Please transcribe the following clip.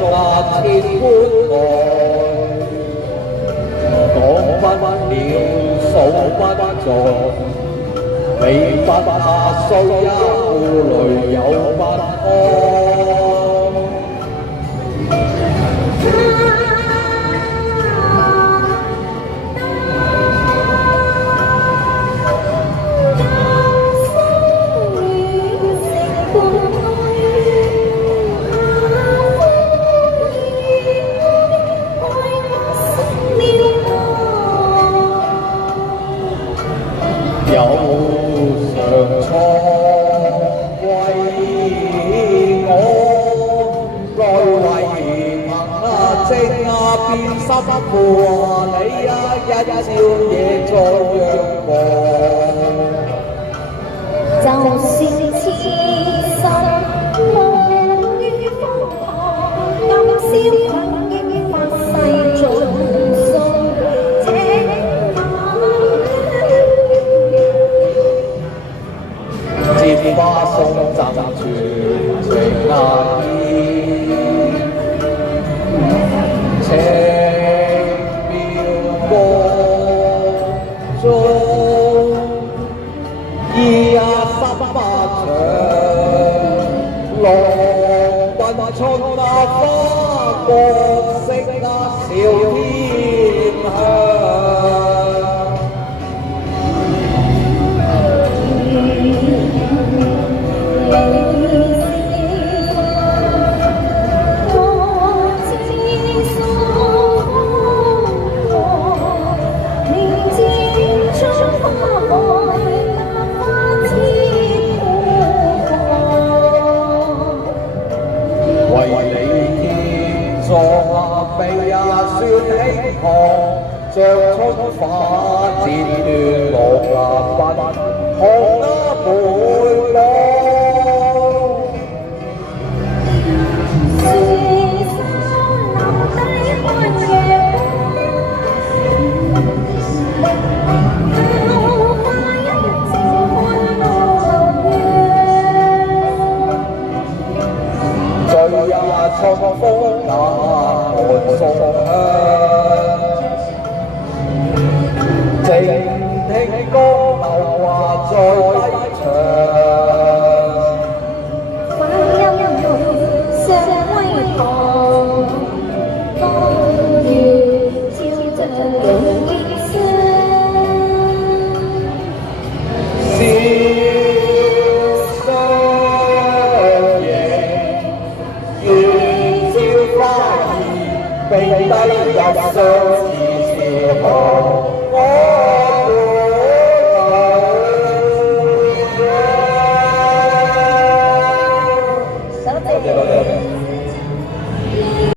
那千般愛，講不了數不盡，美不下須一顧慮有不安。有常錯為我，來為憑證變心過你一朝夜再讓我。就算痴心望於風寒，今宵已發誓盡數。拈花送贈傳情難言，情妙歌中意心不長，浪奔春花角色小天香。鼻酸輕狂，像春花剪斷落藍鬢，紅那梅浪。樹山樓底看夜光，花一朝看路遠。醉也春風那寒送香，靜聽江流話在低唱。花陰相歸旁，當月照着影相。並低入相似是何？